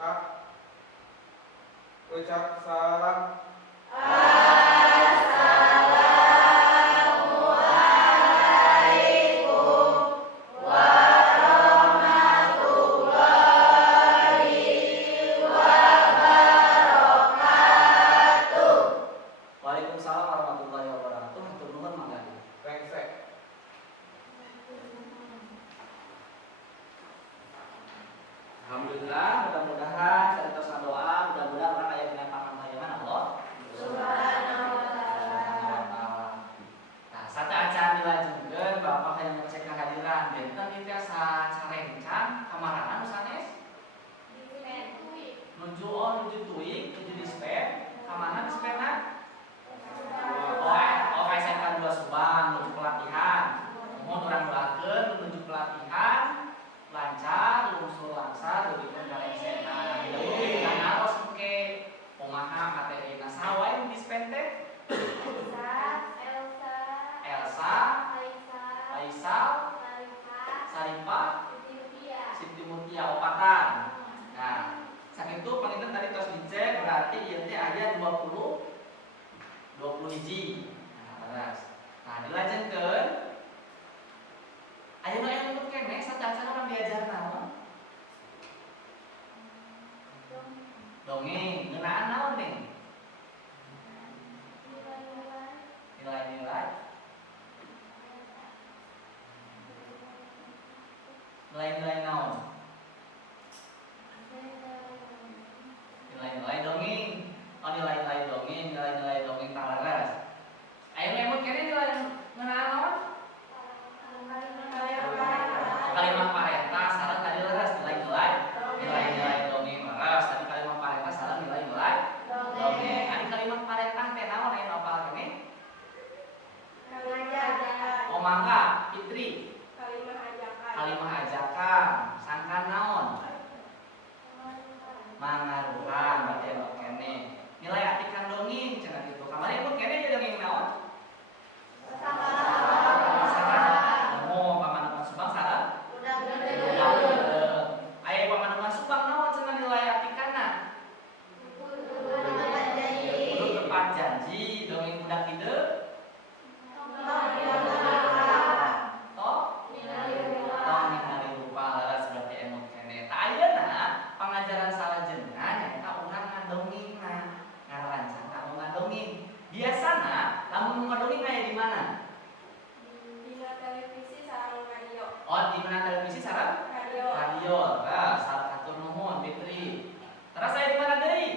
Kak. Ucap salam. Waalaikumsalam warahmatullahi wabarakatuh. Hatur nuhun mangga. Rengsek. Alhamdulillah, mudah-mudahan caritosan doa, mudah-mudahan orang aya dina pamantayangan Allah Subhanahu wa taala. Nah, sata acan dilanjutkeun Bapak hayang ngecek kehadiran benten ieu teh sarencang kamarahan sanes nuju tuing, nuju dispen, kamana dispenna? SMK 2 Subang menuju pelatihan. Mohon orang doakeun menuju pelatihan lancar, lungsur langsar, diberikan garengsena. Mudah-mudahan kana aos engke kumaha materina saha wae nu dispen teh? Elsa, Aisal, Saripah, Siti Mutia opatan. Nah, sakitu panginten tadi tos dicek berarti ieu teh aya 20 hiji. Nah, dilanjutkeun. Ayeuna aya nutut keneh sateuacan urang diajar naon? Dongeng. Ngeunaan naon nih? Nilai-nilai. Nilai-nilai naon? Nilai-nilai dongeng. Oh, nilai-nilai dongeng talaras. Ayeuna emut keneh nilai ngeunaan naon? Kalimat parenta sareng tadi leres nilai-nilai dongeng leres. Tadi kalimat parenta sareng nilai-nilai dongeng. Ari kalimat parenta teh naon aya hafal keneh? Oh mangga, Fitri. Kalimah ajakan. Sangkan naon? Mangaruhan berarti anu keneh. Nilai artikan dongeng cenah kitu. Kamari emut keneh jadi dongeng naon? Janji dongeng budak ide ningali rupa leres berarti emut keneh. Ta ayeuna pangajaran salajengna nyaeta urang ngadongengna ngarancang anu ngadongeng. Biasana lamun ngadongeng aya di mana? Dina televisi sareng radio. Oh, di mana televisi sareng radio. Salah satu nuhun Fitri. Terus aya di mana deui?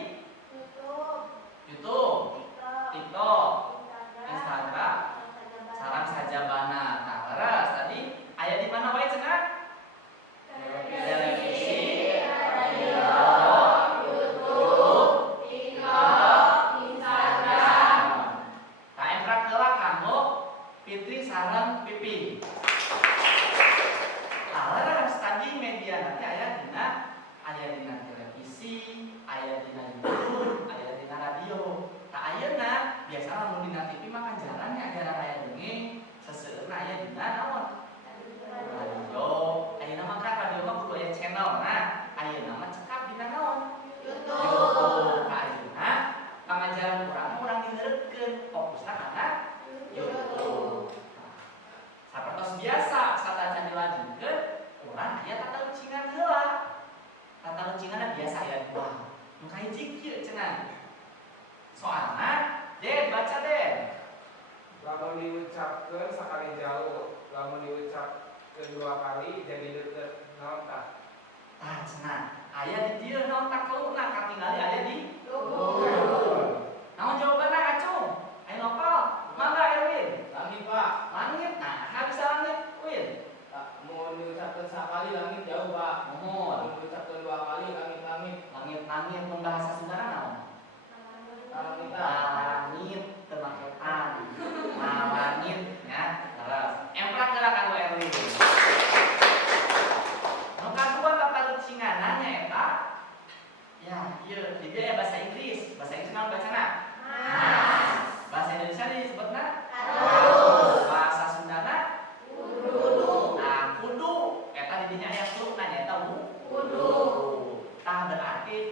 YouTube, TikTok, Instagram, sarang sajabana. Nah, leres tadi aya di mana wae cenah? Televisi, radio, YouTube, TikTok, Instagram. Nah, emprak heula kanggo Fitri sareng Pipi. Leres tadi media nanti aya dina televisi, aya dina YouTube, aya dina radio. Tak ayeuna biasa lamun dina TV mah kan jarang nya jarang aya dongeng, seseueurna aya dina naon? Radio. Ayeuna mah kan radio mah kudu aya channel. Nah, ayeuna mah cekap dina naon? YouTube. Ka ayeuna pangajaran urang diheureupkeun fokusna kana YouTube. Sapertos biasa satacan dilanjutkeun urang aya tata leucingan heula. Tata leucinganna biasa aya dua. Nu kahiji kieu cenah. Soalna, Den baca Den. Lamun diucapkeun sakali jauh, lamun diucapkeun 2 kali jadi deukeut naon tah? Tah cenah. Aya di dieu naon takeuna katingali aya di luhur. Naon jawabanna Acung? Ayo nopal. Mangga Erwin. Langit Pak. Langit. Nah, bisa langit, Win. Mau diucapkan sekali langit jauh Pak. Mohon. Mau diucapkan 2 kali langit-langit. Langit pembahasa Sundana naon? Langit temaketan. Langit ya. Terus emprak geura kanggo Erwin. Nu kadua tata leucinganna nyaeta ya, ieu di dia bahasa Inggris. Bahasa Inggris naon bacana? Bahasa Indonesia disebutna harus. Bahasa Sundana kudu. Nah, kudu eta di dinya aya strukna nyaeta kudu. Tah berarti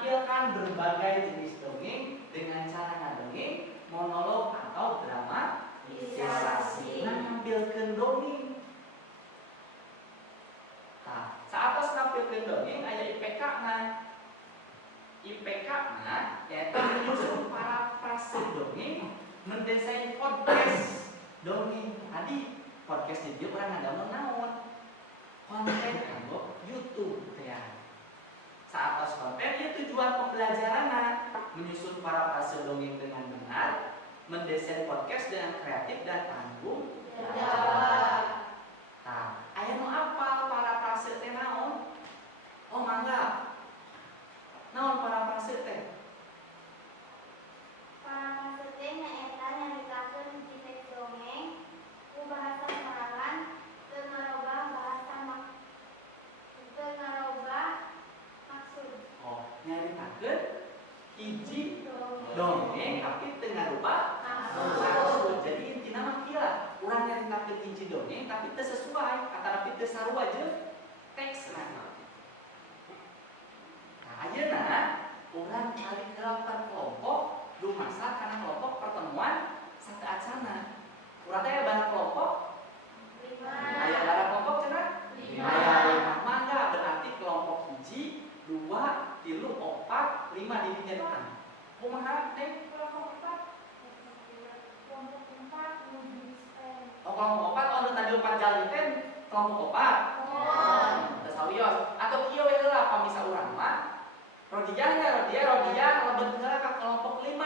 menampilkan berbagai jenis dongeng dengan cara ngadongeng, monolog atau dramatisasi. Nampilkeun dongeng. Nah, saat nampilkeun dongeng aya IPK-na. IPK-na yaitu menyusun para frase dongeng, mendesain podcast dongeng. Tadi podcast di dia orang ada naon konten kanggo YouTube ya. Saat konten itu tujuan pembelajaran menyusun para frase dongeng dengan benar, mendesain podcast dengan kreatif dan tanggung jawab. Nah, aya nu apal para frase teh naon? Oh mangga. Naon para frase teh? Para maksudnya nyaeta nyaritakeun di teks dongeng ku bahasa sorangan teu ngarobah maksud. Oh, nyaritakeun hiji dongeng tapi teu ngarubah maksud. Jadi intina mah kieu, urang nyaritakeun hiji dongeng tapi teu sesuai antara teu sarua jeung teksna. Nah, ayeuna urang cari delapan kelompok dumasa kana kelompok pertemuan sateacana. Urang teh aya kelompok 5. aya berapa kelompok cenah? 5. Aya 5. Mangga berarti kelompok hiji, 2, 3, 4, 5 didinya. Kumaha teh kelompok 4? Kelompok 4 menuju dispen. Oh, kelompok 4 anu tadi 4 jali teh kelompok 4. Teu sawios. Atau kieu we heula pamisa urang mah Rodiah lebet heula ka kelompok 5.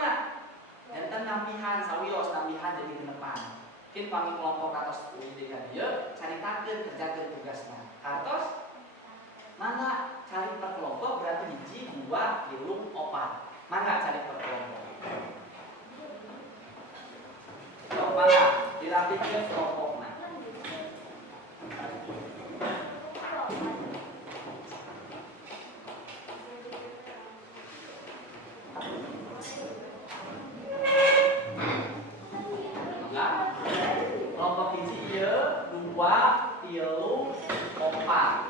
Enten nampihan sawios, nampihan jadi genepan. Mungkin pami kelompok atas UID ka dieu caritakeun kerjakeun tugasna. Kartos mangga cari per kelompok berarti hiji, 2, 3, 4. Mangga cari per kelompok. Mangga dirapikan kelompokna. Kelompok hiji ieu 2, 3, 4.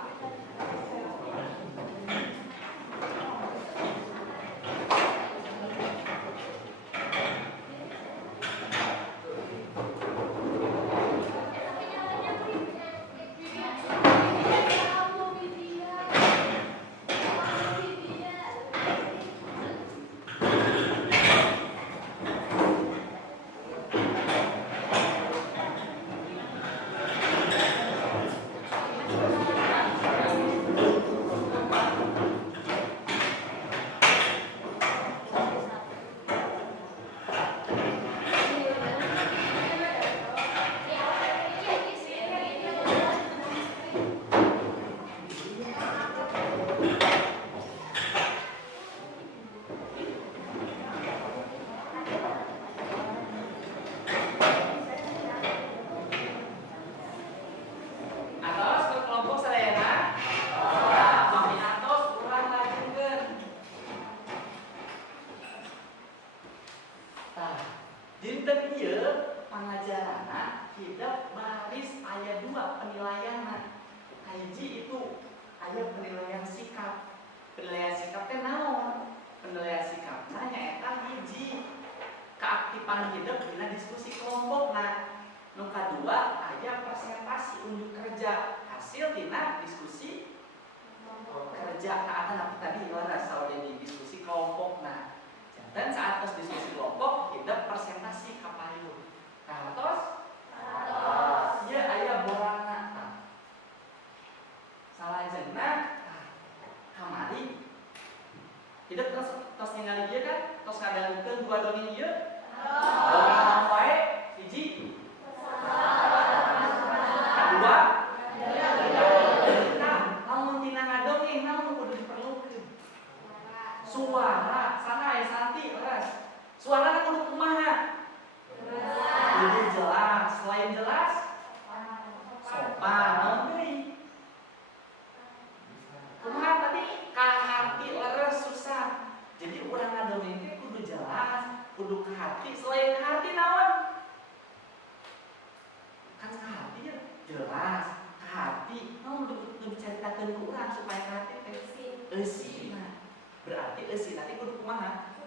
Berarti berarti eusi nanti kudu kumaha?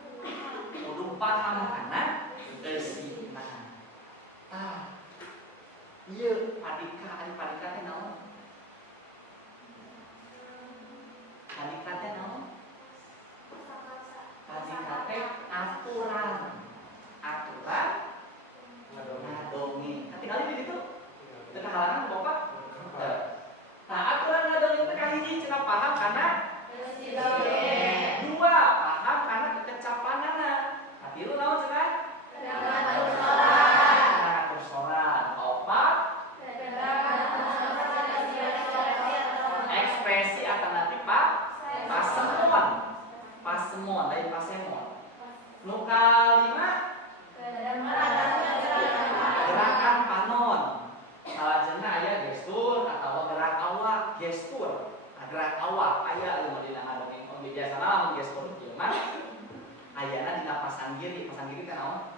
Kudu paham kana eusi nah. Ieu padika, ari padika teh naon? Padika teh naon? Padika teh aturan ngadongeng. Tinggal di ditu. Teu kahalangan ku Bapak. Nah, aturan ngadongeng teh kahiji cenah paham kana eusi dongeng. Dua, paham kana kekecapanana. Katilu naon cenah? Ngatur sorat. Opat, ekspresi alternatif pasemon lain pasemon. Nu kalima gerakan panon. Salajengna aya gestur atawa gerak awak, gestur. Gerak awak aya leuwih dina ngadongeng. Biasana lamun gestur kieu mah ayana dina pasanggiri. Pasanggiri teh naon?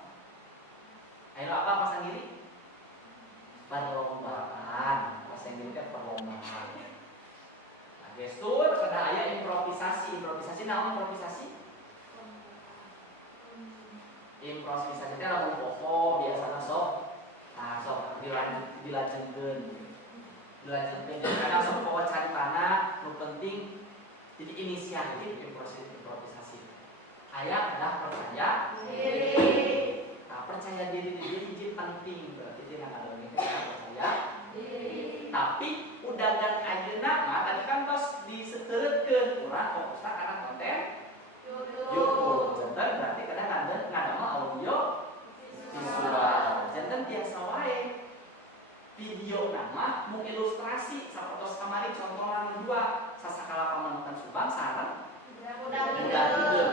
Aya apa pasanggiri? Perlombaan. Pasanggiri teh perlombaan. Nah, gestur kada aya improvisasi. Improvisasi naon improvisasi? Improvisasi teh lamun poho biasana sok dilanjutkeun karena sok poho caritana nu penting jadi inisiatif improvisasi. Aya adalah percaya diri. Nah, percaya diri hiji penting berarti dina ngadongeng percaya diri. Tapi udagan ayeuna mah tadi kan tos diseukeurkeun urang fokusna kana konten YouTube. Janten berarti kada ngadamel audio visual. Janten biasa wae video nama mau ilustrasi sapertos kamari contohan dua sasakala pamanutan subang sareng udah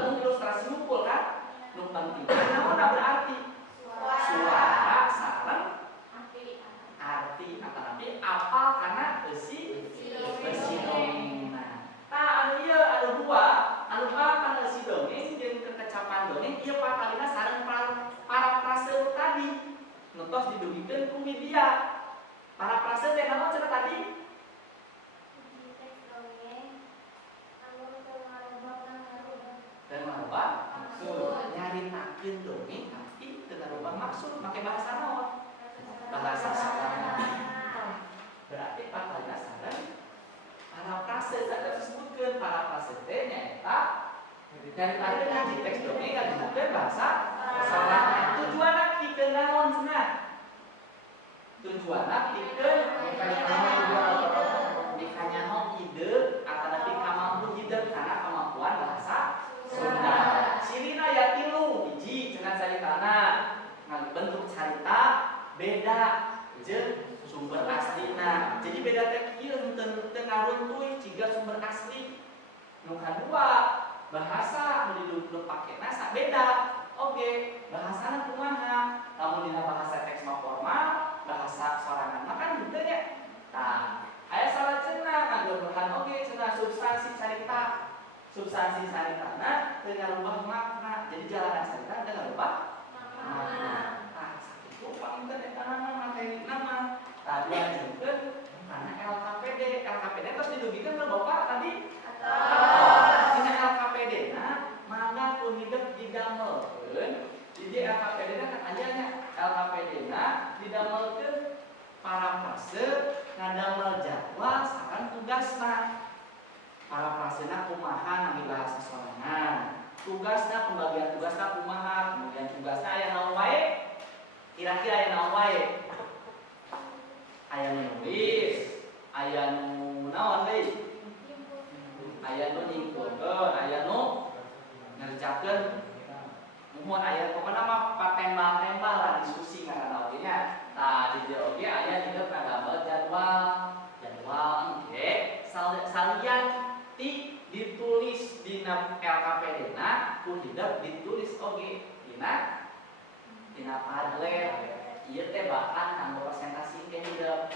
mau ilustrasi ngumpul kan nu penting naon berarti suara sareng arti atanapi apal kana eusi dongeng. Tah anu ieu anu dua anu kana eusi dongeng jeung kekecapan dongeng ieu pakalina sareng parafrase tadi nu tos didugikeun ku media. Parafrase teh naon cenah tadi? Dan merubah maksud. Nyaritakeun dongeng tapi teu ngarubah maksud. Make bahasa naon? Bahasa sastra. Berarti pakalina sareng parafrase tadi disebutkeun. Parafrase teh nyaeta nyaritakeun di teks dongeng ngaguna bahasa sastra. Tujuanna pikeun naon cenah? Tujuanna pikeun dikanyaho ide atanapi kamampu hideung kana kemampuan bahasa Sunda. Cirina aya 3 hiji cenah caritana. Bentuk carita beda jeung sumber aslina. Jadi beda teh kieu teu ngaruntuy ciga sumber asli. Nu kadua bahasa nu dipakena sa beda. Oke, bahasana kumaha? Lamun dina bahasa teks mah formal, bahasa sorangan makan gitu ya. Nah, aya salajengna nganggohan oge cenah substansi carita. Substansi caritana teu ngarubah makna. Jadi jalanan carita teu ngarubah makna. Nah, sakitu painten eta materi nama. Tah dilanjutkeun kana LKPD. LKPD terus didugikeun ke Bapak tadi. Dina LKPD mangga ku hidup didamelkeun. Jadi LKPD kan ayahnya LKPD didamelkeun parafrase ngadamel jadwal sakan tugasna. Parafrasena kumaha ngangge bahasa sorangan. Tugasna pembagian tugasna kumaha, kemudian tugasna aya naon wae? Kira-kira aya naon wae? Aya nulis, aya nu naon deui? Aya nu nyingkulkeun, aya nu ngerjakeun. Mun aya pokona mah patembal-tembal lah diskusi ngaranna oge nya. Tah di dieu oge aya hideung ngadamel jadwal engke salian ditulis dina LKPD-na ku hideung ditulis oge dina Padlet. Ieu teh bahan kanggo presentasi ke hideung.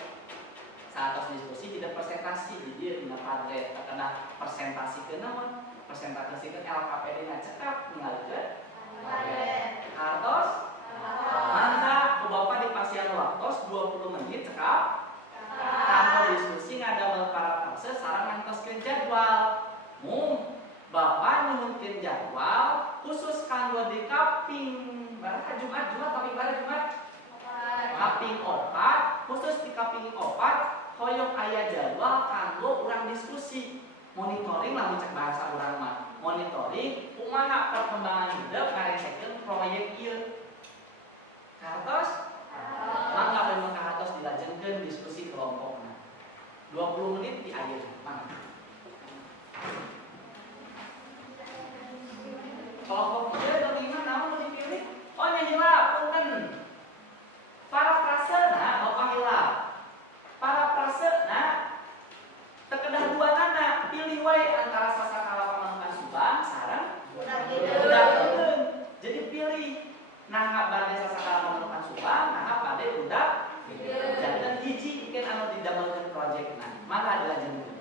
Saat diskusi tidak presentasi di dieu dina Padlet. Kana presentasi ke naon? Presentasi ke LKPD-na cekap ngalikeun hartos mangga ku Bapak dipasihan waktos 20 menit cekap kanggo diskusi ngadamel parafrase sareng ngantoskeun jadwal. Mung Bapak nyuhunkeun di kaping berapa Jumat kaping berapa Jumat? Kaping 4, khusus di kaping 4 hoyong aya jadwal kanggo urang diskusi. Monitoring lamun cek bahasa urang mah. Monitoring kumaha perkembangan hidup ngaresekeun proyek ieu. Kartos? Mangga memang kartos dilajenkeun diskusi kelompokna. 20 menit di akhir. Mangga. Kelompok ieu kelima naon nu dipilih? Oh nya hilap, punten. Para prasena opa hilap. Para prasena tekedah duanana pilih wae antara sasakala pamanukan subang sareng budak teuteun. Jadi pilih nah bade sasakala pamanukan subang, nah bade budak teuteun. Janten hiji pikeun anu didamelkeun projekna. Maka dilanjutkeun.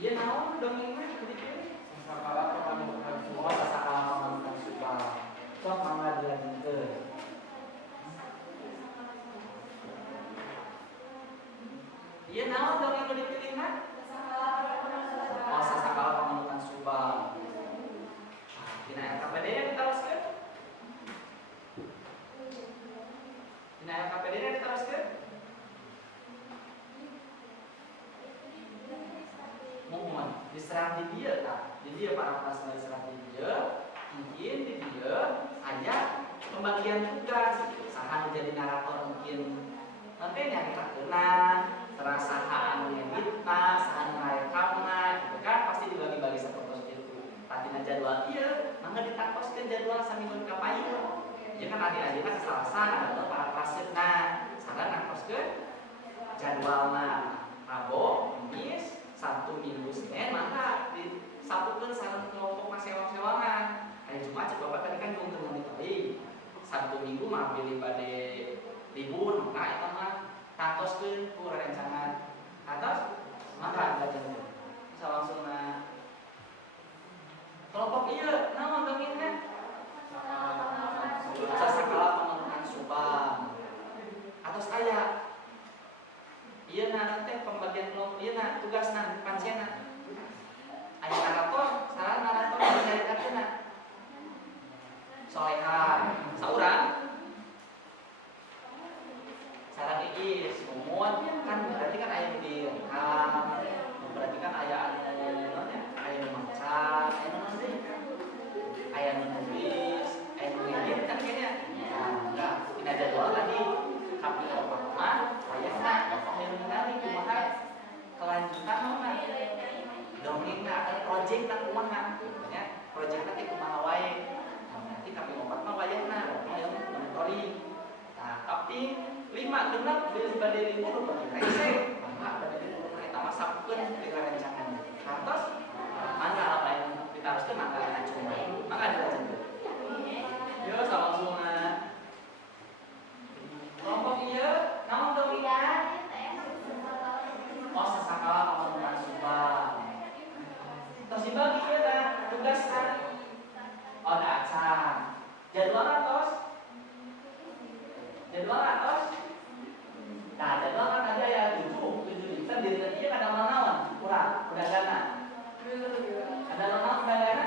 Ieu naon dongeng mah dipilih? Sasakala pamanukan Oh, sasakala pamanukan subang. Sok mangga dilanjutkeun. Ieu naon dongeng nu dipilih mah? Oh, sasakala pamanukan subang. Dina LKPD diteruskeun? Dina LKPD diteruskeun? Mohon diserang di dia tah. Di dia para prasna diserang di dia. Mungkin di dia aya pembagian tugas. Saha nu jadi narator mungkin nanti nyaritakeunna, terus saha anu ngeditna, saha nu ngarekamna, gitu kan pasti dibagi-bagi sapertos kitu. Patina jadwal ieu mangga ditangkoskeun jadwal saminggu kapayu. Ieu kan adi-adina kesalasan adalah para prasna. Sareng nangkoskeun jadwalna Rabo, Kamis, Sabtu, Minggu, Senin, maka disapukeun sareng kelompok sewa-sewangan. Hari Jumat cek Bapak tadi kan untuk monitoring. Sabtu Minggu mah pilih bade libur, maka eta mah tangkoskeun ku rerencangan. Atas maka belajarkeun. Bisa langsung na kelompok ieu naon dongengna? Sasakala pamanukan subang. Atos aya ieu na teh pembagian kelompok ieu na tugasna pansena. Aya narator, sareng narator dicaritakeunna. Solehan, saurang. Sareng Iis, mumun kan berarti kan aya di rekam. Berarti kan aya anu naon nya? Aya nu maca, aya nu naon deui? Aya nu nulis, aya nu ngedit kan kayaknya. Nah, dina jadwal tadi kaping 4 mah aya aya nu ngali kumaha kelanjutan naonna. Dongengna atau project kumaha? Ya, projectna teh kumaha wae. Nanti kaping 4 mah wayahna, yang monitoring. Nah, kaping 5 genep bade libur bagi rese. Mangga bade libur eta mah sapukeun di rerencangan. Kantos mangga apa yang ditaroskeun mangga cuma. Mangga dilanjutkeun. Yo salangsungna. Kelompok ieu naon dongeng? Oh, sasakala pamanukan subang. Tos dibagi ieu tah tugasna. Oh, da acan. Jadwal tos? Jadwal tos? Nah, jadwal kan tadi aya 7 kan diri ieu kada naon? Urang, udagana. Ada naon udagana?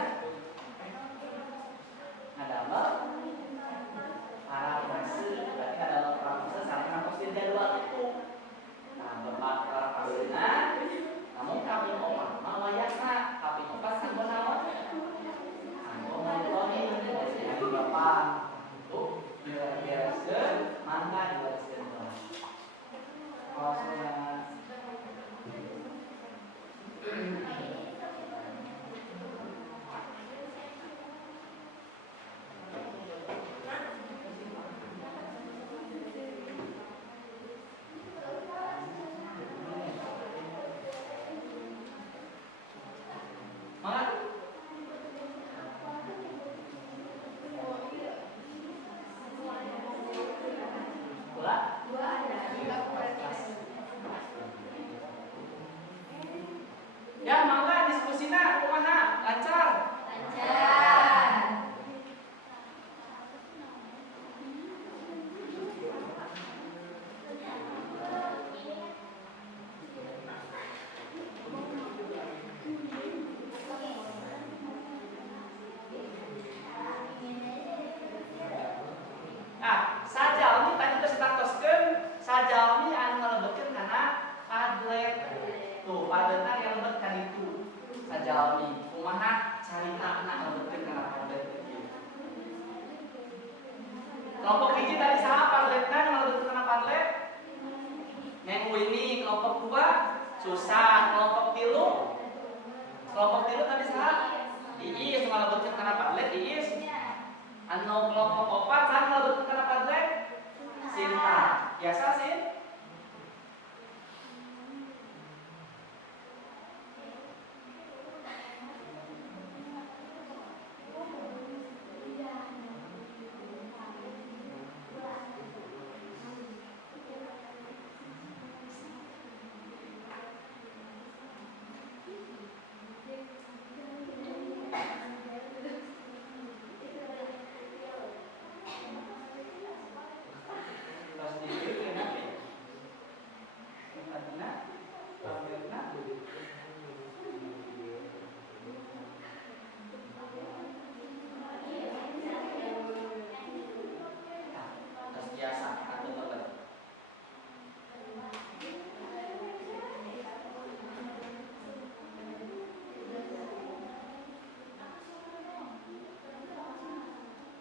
kelompok 2 susah, kelompok 3 tadi saha? Iis ngalebetkeun kana Padlet Iis. Anu kelompok 4 saha ngalebetkeun kana Padlet? Sinta. Biasa sih.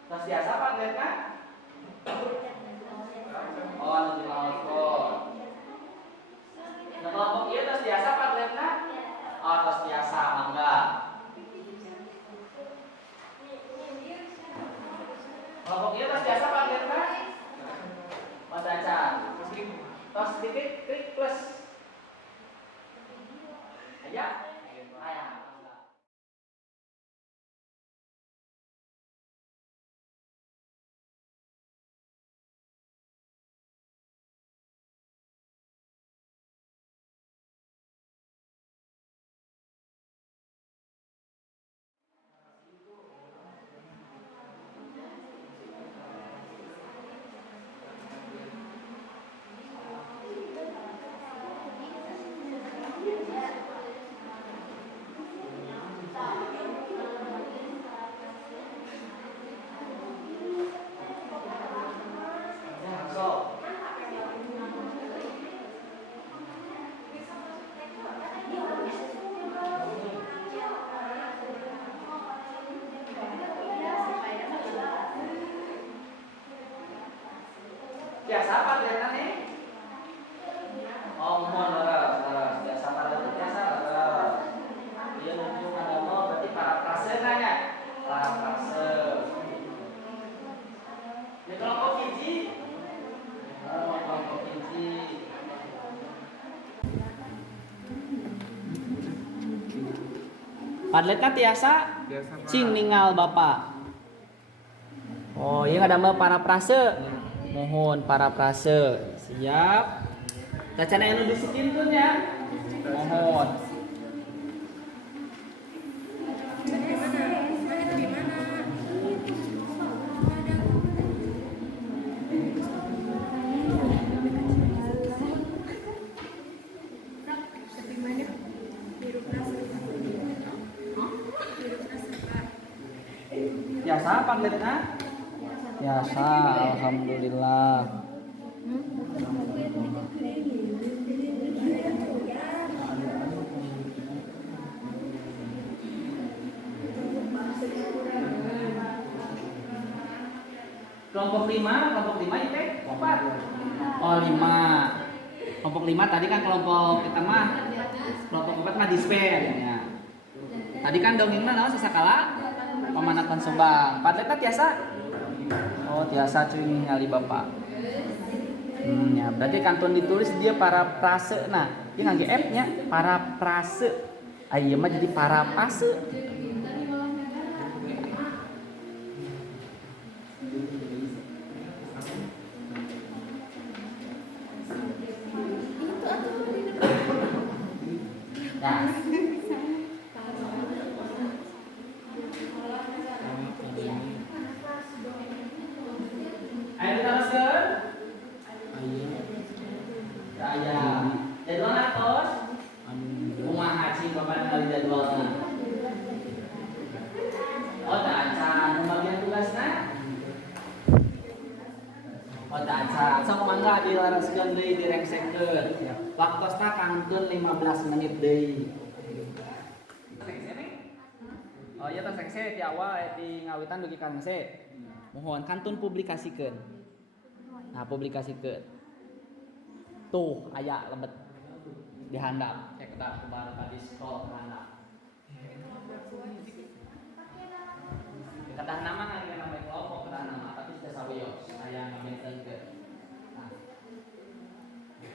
Terus biasa Pak lihatnya? Oh, anu di telepon. Nah, kelompok ieu terus biasa Pak lihatnya? Oh, terus biasa mangga. Kelompok ieu terus biasa Pak lihatnya? Mas Acan. Terus sedikit klik plus. Aya? Aya. Biasa apa lihatnya nih? Oh, mohon leres. Biasa pada itu biasa leres. Dia nunjuk agama berarti para prase nanya. Para prase. Ini kelompok hiji. Kelompok hiji. Padletna tiasa cing ningal Bapak. Oh, ieu ngadamel para prase. Mohon para prase. Siap. Tacana anu disikintun ya. Mohon. Biasa Padletna? Biasa, alhamdulillah. Kelompok 5 itu kelompok 4. Oh 5. Kelompok 5 tadi kan kelompok kita mah kelompok 4 mah dispen ya. Tadi kan dongeng mah naon sasakala pamanakan Subang. Padletna tiasa? Oh tiasa cuy ningali Bapak. Ya berarti kantun ditulis dia para prase. Nah, ini ngangge F-nya para prase. Ieu mah jadi para pase. Nah. Ayo teruskan. Saya jadwal atos. Kumaha cing Bapak kali jadwalna. Oh tak acan pembagian tugasna. Oh tak acan sok mangga dilaraskeun deui direngsekkeun. Waktosna kangkeun 15 menit deui. Oh iya tersengse di awal di ngawitan dugi kangse. Mohon kantun publikasikeun. Nah, publikasikeun. Tuh, aya lebet. Dihandap. Cek dah kemarin tadi scroll ke handap. Kedah nama nggak nama kelompok kedah nama tapi sudah sawios. Ayah ngambil ke. Nah.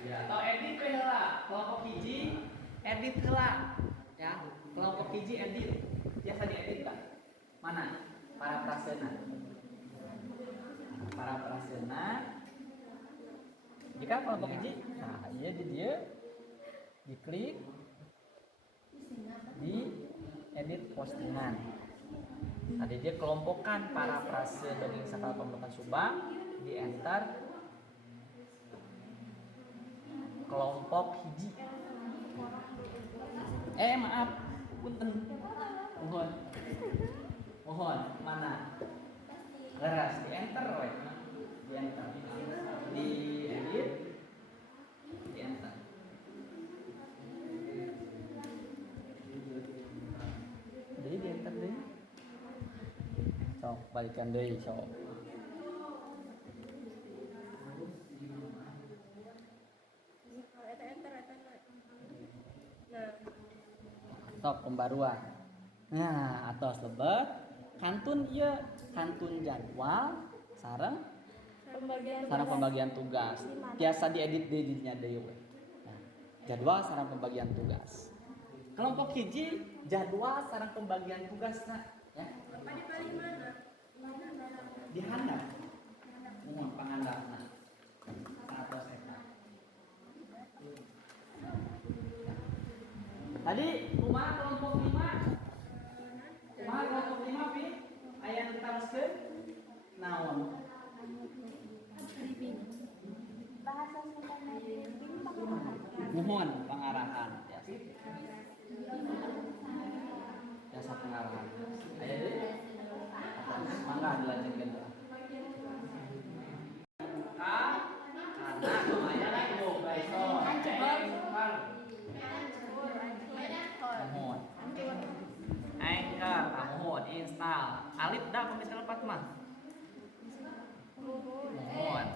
Ya, atau edit heula. Kelompok hiji edit heula. Ya, kelompok hiji edit. Biasa diedit kan? Mana? Para prasena. Para prasena. Jika kelompok hiji, nah iya di dia diklik di edit postingan. Tadi dia kelompokkan para frase dongeng sakala pembentukan Subang, di enter kelompok hiji. Maaf, punten. Mohon mana? Leras di enter we. Di enter. Di edit di enter. Jadi di enter deh. Sok balikan deh sok. Sok pembaruan. Nah, atos lebet kantun ieu kantun jadwal sareng pembagian tugas. Biasa diedit di dinya deui we. Nah, jadwal sareng pembagian tugas. Kelompok hiji jadwal sareng pembagian tugasna ya. Di handap. Mohon pangandapna. Atos eta. Tadi kumaha kelompok 5? Kumaha kelompok 5 pi? Aya nu ditareskeun naon? Bahasa Sunda Filipin Mohon pengarahan ya. Jasa pengarahan. Aya deui? Mangga dilanjutkeun. Karena lumayan lagi guys. Mohon. Anchor, mohon install. Alif dah pemirsa lepat mah. Mohon.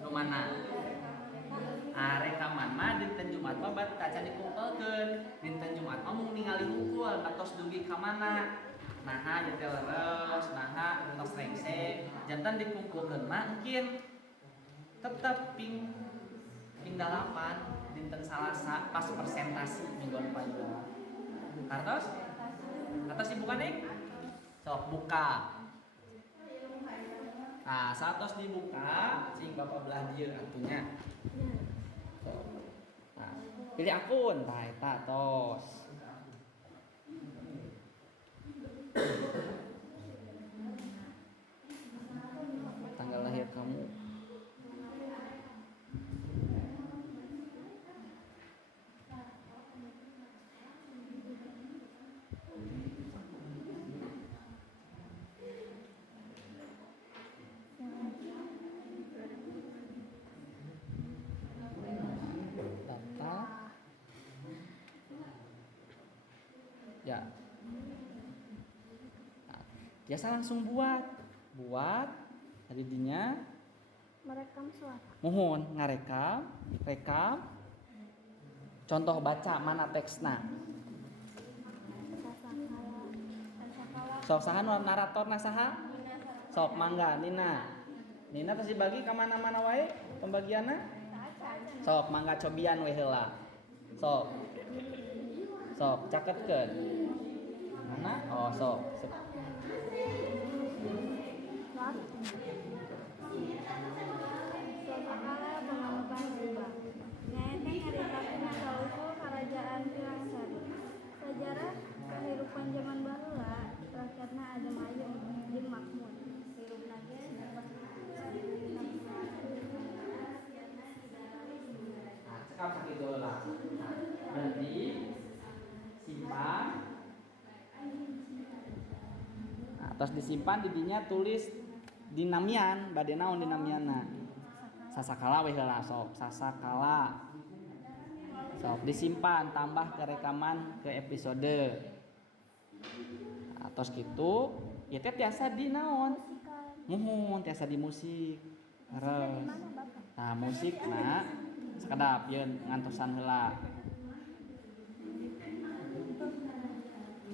Nu mana? Rekaman mah dinten Jumat mah bat kaca dikumpulkeun. Dinten Jumat mah mung ningali hungkul atos dugi ka mana. Naha jeung teh leres, naha tos rengse. Jantan dikumpulkeun mah engkin tetep ping 8 dinten Salasa pas presentasi mingguan panjang. Kartos? Kartos dibuka nih? Sok buka. Nah, satos dibuka, cing Bapak belah dieu atunya. Nah, pilih akun, tah eta tos. Tanggal lahir kamu. Ya. Nah, biasa langsung buat tadi dinya merekam suara. mohon ngarekam, rekam. Contoh baca mana teksna. Sok saha naratorna saha? Sok mangga Nina. Nina terus dibagi ke mana-mana wae pembagianna? Sok mangga cobian we heula. Sok catetkeun. Mana? Oh, sok. Suasana pengamukan Subang. Nyaeteng nyaritakeun asal-usul Karajaan Pilangsari. Sejarah kehidupan zaman baheula, rakyatna adem ayem jeung makmur. Hirupna ge Cekap sakitu heula. Berarti simpan. Nah, terus disimpan didinya tulis dinamian, bade naon dinamianna? Sasakala we heula sok, sasakala. Sok disimpan, tambah ke rekaman ke episode. Nah, terus gitu, ya teh biasa di naon? muhun tiasa di musik. Musiknya di Terus. mana, Bapak? Nah, musik nah sekedap yeun ngantosan heula.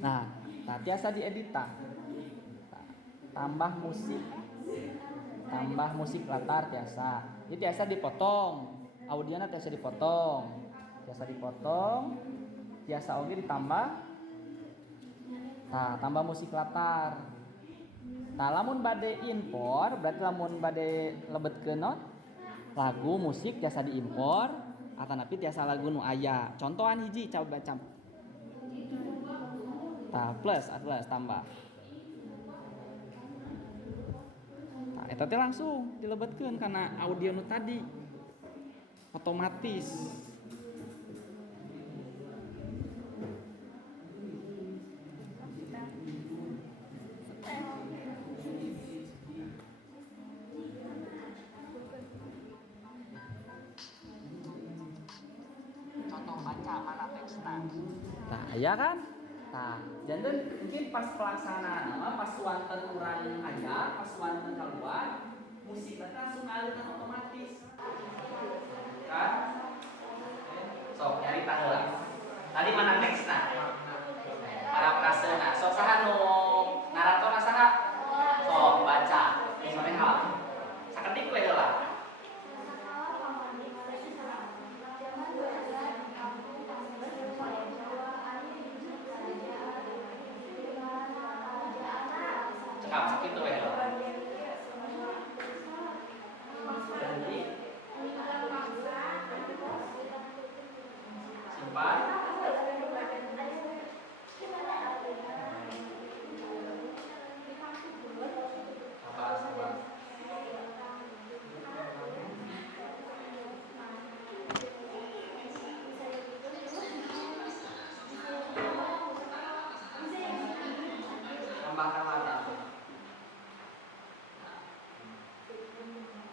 Nah, tiasa diedit tah. Tambah musik latar tiasa. Jadi tiasa dipotong. Audionya tiasa dipotong. Tiasa oge ditambah. Nah, tambah musik latar. Nah, lamun bade impor, berarti lamun bade lebetkeun non lagu musik tiasa diimpor atanapi tiasa lagu nu aya. Contohan hiji coba baca. Nah, plus tambah. Nah, eta teh langsung dilebetkeun karena audio nu tadi otomatis. Contoh baca mana teksna. Nah, iya kan? Nah, jadi mungkin pas pelaksanaan pas wonten urang aya, pas wonten keluar, musiknya langsung alirkan otomatis. Kan? Sok nyari taheula. Tadi mana teksna? Parafrasena. Sok saha nu naratorna saha? Sok baca. Soreha. Sakedik we heula. Cekap sakitu we heula. Jadi simpan. Sabar. Tambahkan latar.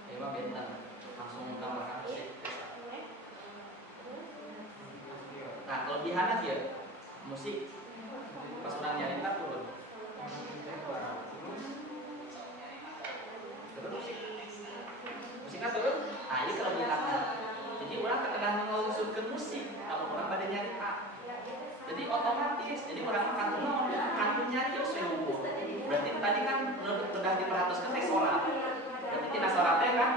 Ini mah benten. Langsung tambahkan musik. Nah, kelebihannya dia musik pas udah nyarita turun. Terus musiknya turun. Nah, ini kelebihannya. Jadi orang terkadang mengusulkan musik, kalau orang pada nyarita. Jadi otomatis, jadi orang kantun nyari ya sewu. Berarti tadi kan udah diperhatikan teh sorat. Berarti tina soratnya kan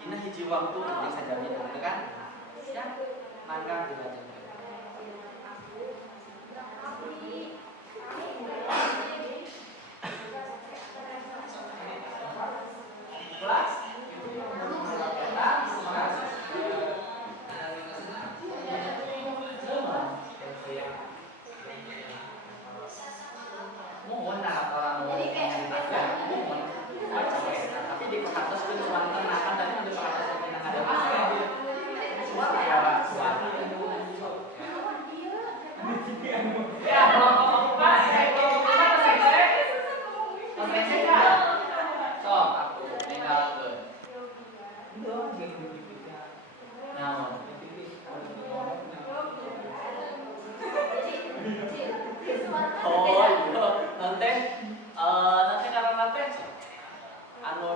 dina hiji waktu yang saja itu kan. Siap, mangga dibaca. Kelas mohon orang mohon tapi di atas itu cuma kenakan tadi di atas kita ada suara ya kalau bukan sok aku tinggalkan oh iya nanti karena anu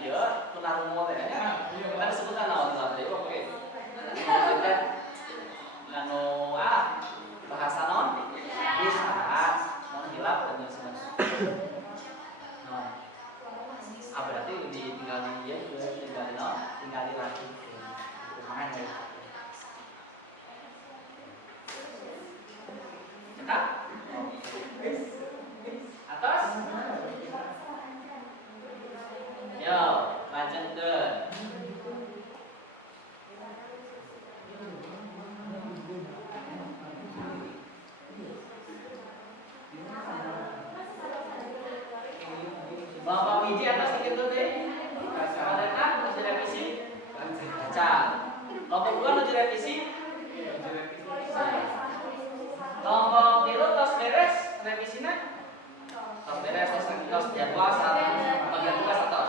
iya tunarumo teh kita disebutkan naon tadi oke maksudnya anu bahasa naon bisa naon hilap dan sebagainya berarti tinggal di dia tinggal di lagi makanya cekap atas yo lanjutkeun Bapak Wiji atas segitu deh mereka harus direvisi baca kelompok 2 harus direvisi kelompok 3 tos beres revisinya tos beres tos jadwal bagian tugas atau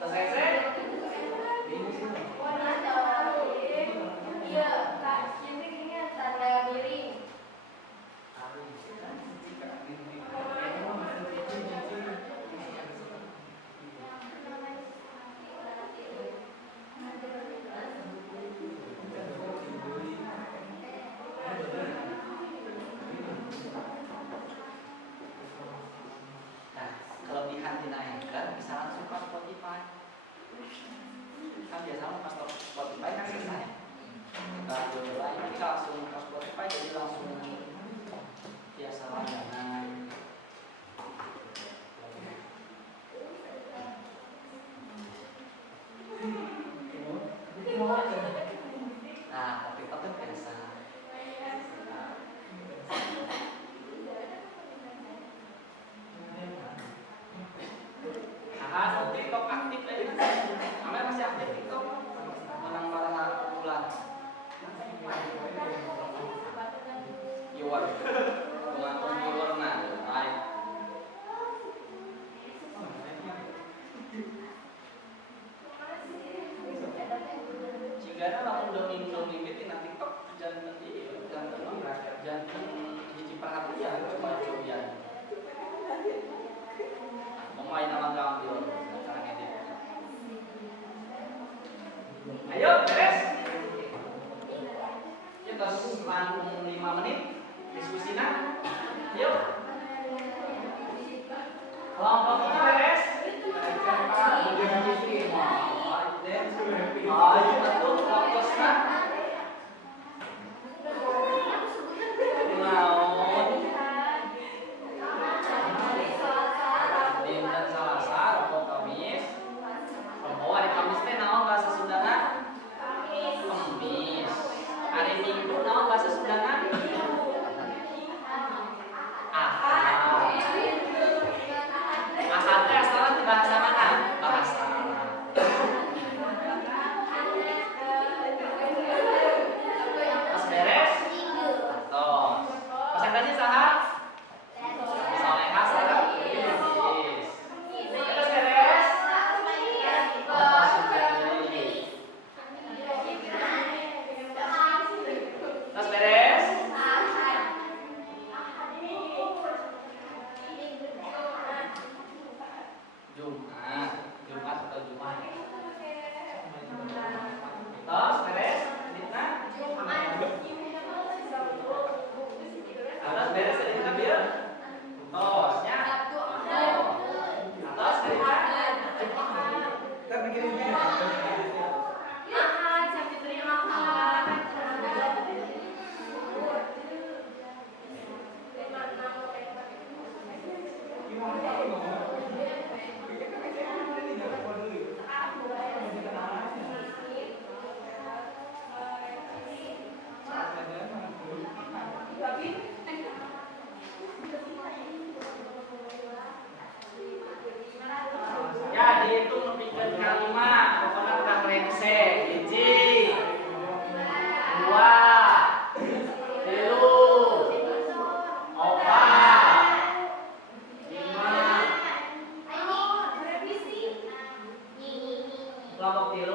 tos rese biasa pas Spotify kan selesai. Kita mulai kita langsung ke Spotify jadi langsung biasa langganan. Nah, TikTok kan biasa. TikTok aktif aja. Namanya masih aktif TikTok. Menang barang bulan. Viewer. Dengan viewer nah, baik. Jika lamun udah mimiti nanti TikTok jangan hiji perhatian cuma cobian. Pemain alam ambil cara ngedit. Ayo beres. Kita langkung 5 menit diskusinya. Ayo. Kelompok ini beres. Ayo betul kelompoknya. Ya dihitung lebih kalimat, pokoknya udah merengse. Hiji, 2, 3, 4, 5. Kelompok 3,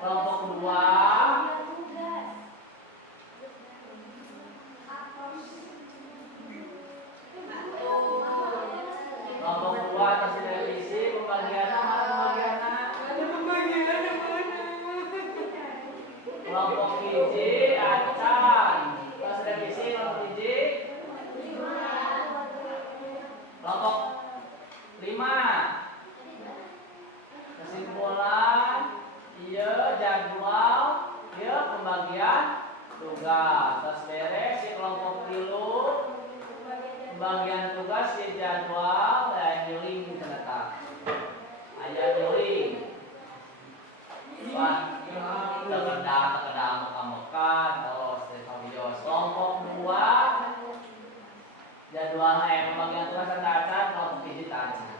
kelompok 2. Kelompok 2 atas televisi pembagiannya mana pembagiannya? Kelompok hiji acan atas televisi kelompok hiji. Kelompok 5 kesimpulan iya jadwal iya pembagian tugas atas beres si kelompok 3 pembagian tugas si jadwal nyuling terletak ayah nyuling wah tekedam muka terus terus kelompok 2 jadwal pembagian tugas tercatat kelompok hiji tercatat.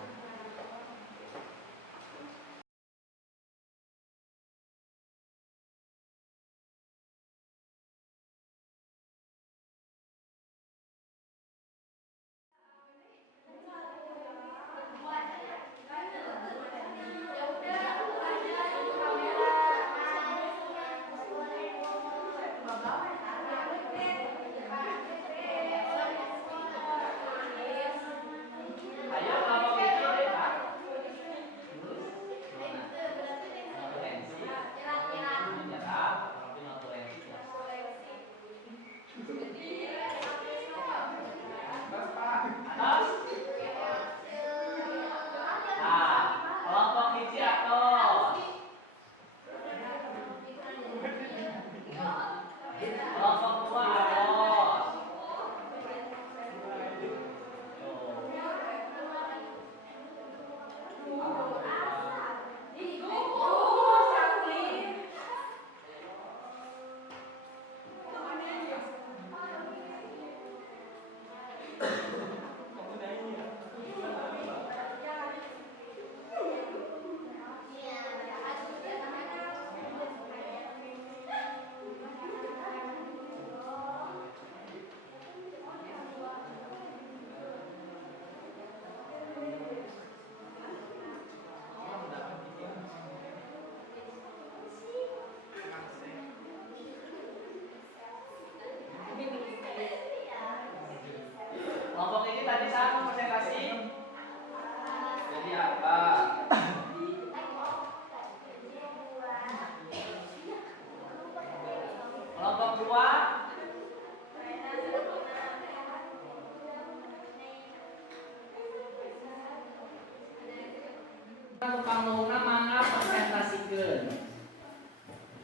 pangluhurna mangga presentasikan.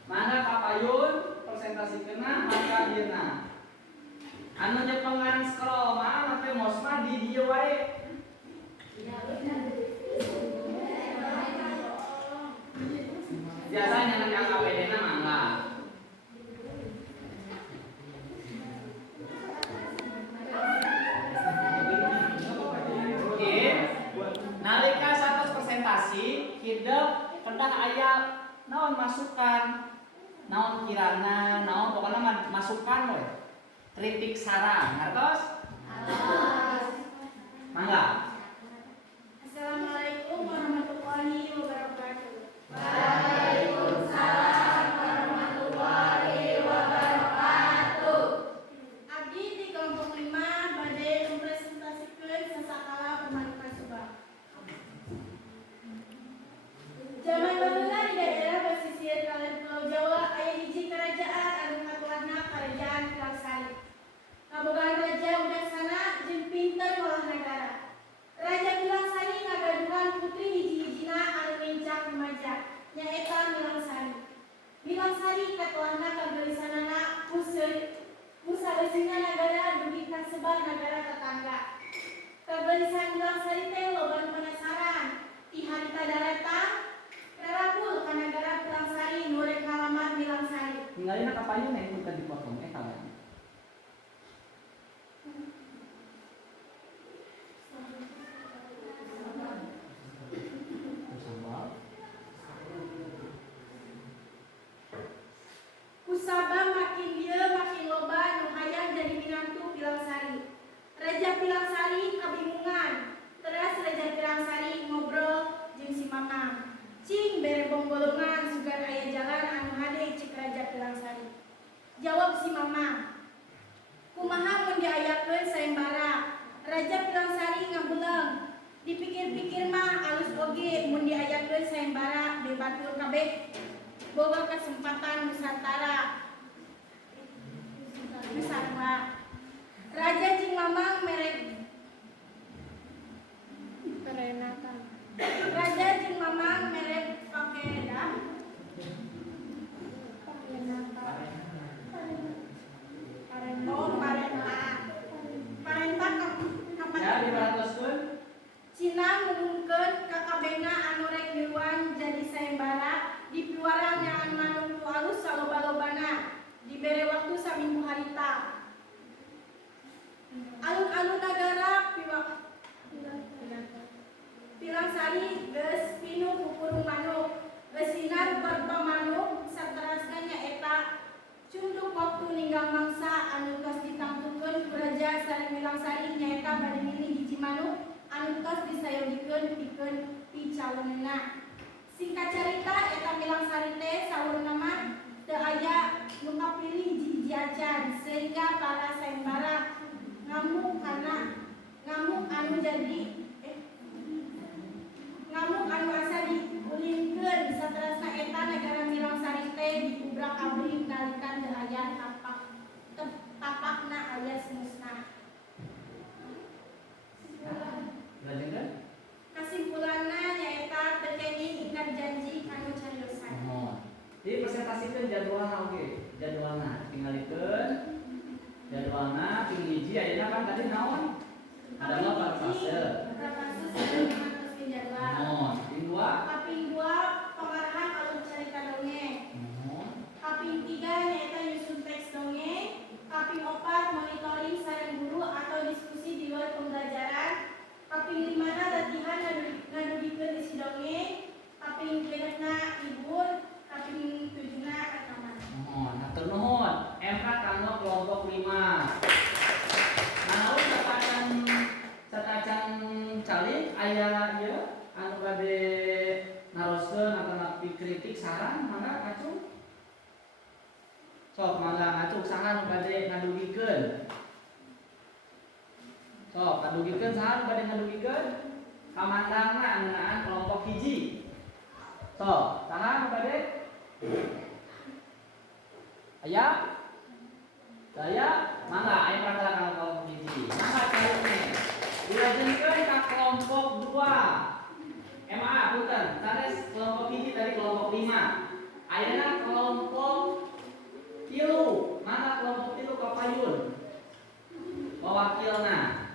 Mangga kapayun presentasikan maka dieuna. Anu nyepengan scroll mah teh mosma di dieu wae. Biasanya nanti angka PD-na mangga. Oke. Nalika satos presentasi, hidup kedah aya naon masukan, naon kirana, naon pokoknya masukan we. Kritik saran, ngertos? Mangga. Assalamualaikum warahmatullahi wabarakatuh. Waalaikumsalam warahmatullahi wabarakatuh. Abdi di kelompok 5 bade mempresentasikan sasakala pemanukan sebab. Zaman baheula di daerah pesisir kalian Pulau Jawa aya hiji kerajaan anu ngatularna Kerajaan Pilang Sari. Kabogaan raja widaksana jeung pinter ngolah nagara. Raja Pilang Sari ngagaduhan putri hiji-hijina anu mincak rumaja nyaeta Milang Sari. Milang Sari katuanna kagelisanana pusaleusina nagara dugi kasebar nagara tetangga. Kagelisan Milang Sari teh loba nu penasaran ti harita daratang rarapul ka nagara Pilang Sari nu rek ngalamar Milang Sari. Tinggalin kapayun yang kita dipotong kalian. Kusabab makin dieu makin loba nu hayang jadi minantu Pilang Sari. Raja Pilang Sari kabingungan. Terus Raja Pilang Sari ngobrol jeung si Mamang. Cing bere bonggolongan sugan aya jalan anu hade cik Raja Pilang Sari. Jawab si Mamang. Kumaha mun diayakeun sayembara? Raja Pilang Sari ngabeuleng. Dipikir-pikir mah alus oge mun diayakeun sayembara bebatur kabeh. Boga kesempatan Nusantara. Raja jeung Mamang merek perenatan. Raja jeung Mamang merek pakedah. Parenta Ya, dibaratoskeun. Cina ngumumkeun ka kabehna anu rek miluan jadi sayembara dipiluaran nyahan manuk nu alus saloba-lobana dibere waktu saminggu harita. Alun-alun nagara Pilang Sari geus pinu pupurung manuk, geus sinar barba manuk saterasna nyaeta cunduk waktu ninggang mangsa anu tos ditangtukeun ku Raja Sari Milang Sari nyaeta bade milih hiji manuk anu tos disayogikeun pikeun picalonena. Singkat cerita eta Milang Sari teh saurna mah teu aya nu kapilih hiji-hiji acan sehingga para sayembara ngamuk anu asa diulinkeun saterasna eta negara Milang Sari teh diubrak abri nalika teu aya tapakna aya semusna. Lanjutkeun. Kesimpulanna nyaeta teu kenging ingkar janji anu cariosan. Jadi presentasikan jadwalna oke. Jadwalna tinggalikeun. Jadwalna ping hiji ayeuna kan tadi naon? Ada apa fase? Fase sebelum menentukan jadwal. Ping 2. Kaping 2 pengarahan alur cerita dongeng. Kaping 3 nyaeta nyusun teks dongeng. Kaping 4 monitoring saran guru atau diskusi di luar pembelajaran. Kaping 5 latihan ngadugikeun isi dongeng. Kaping 6 libur. Kaping 7 rekaman. Hatur nuhun. Emra kanggo kelompok 5. Naon satacan calik aya ieu anu bade naroskeun atau napi kritik saran mangga acung. Sok mangga acung saha nu bade ngadugikeun. Sok ngadugikeun saha nu bade ngadugikeun? Kamandangna ngeunaan kelompok hiji. Sok, saha nu bade? Aya? Saya mangga aya praktek kelompok hiji. Mangga carane. Dilajenkeun ka kelompok 2. MA punten, sanes kelompok hiji tadi kelompok 5. Ayeuna kelompok 3. Mana kelompok 3 kapayun? Mewakilna.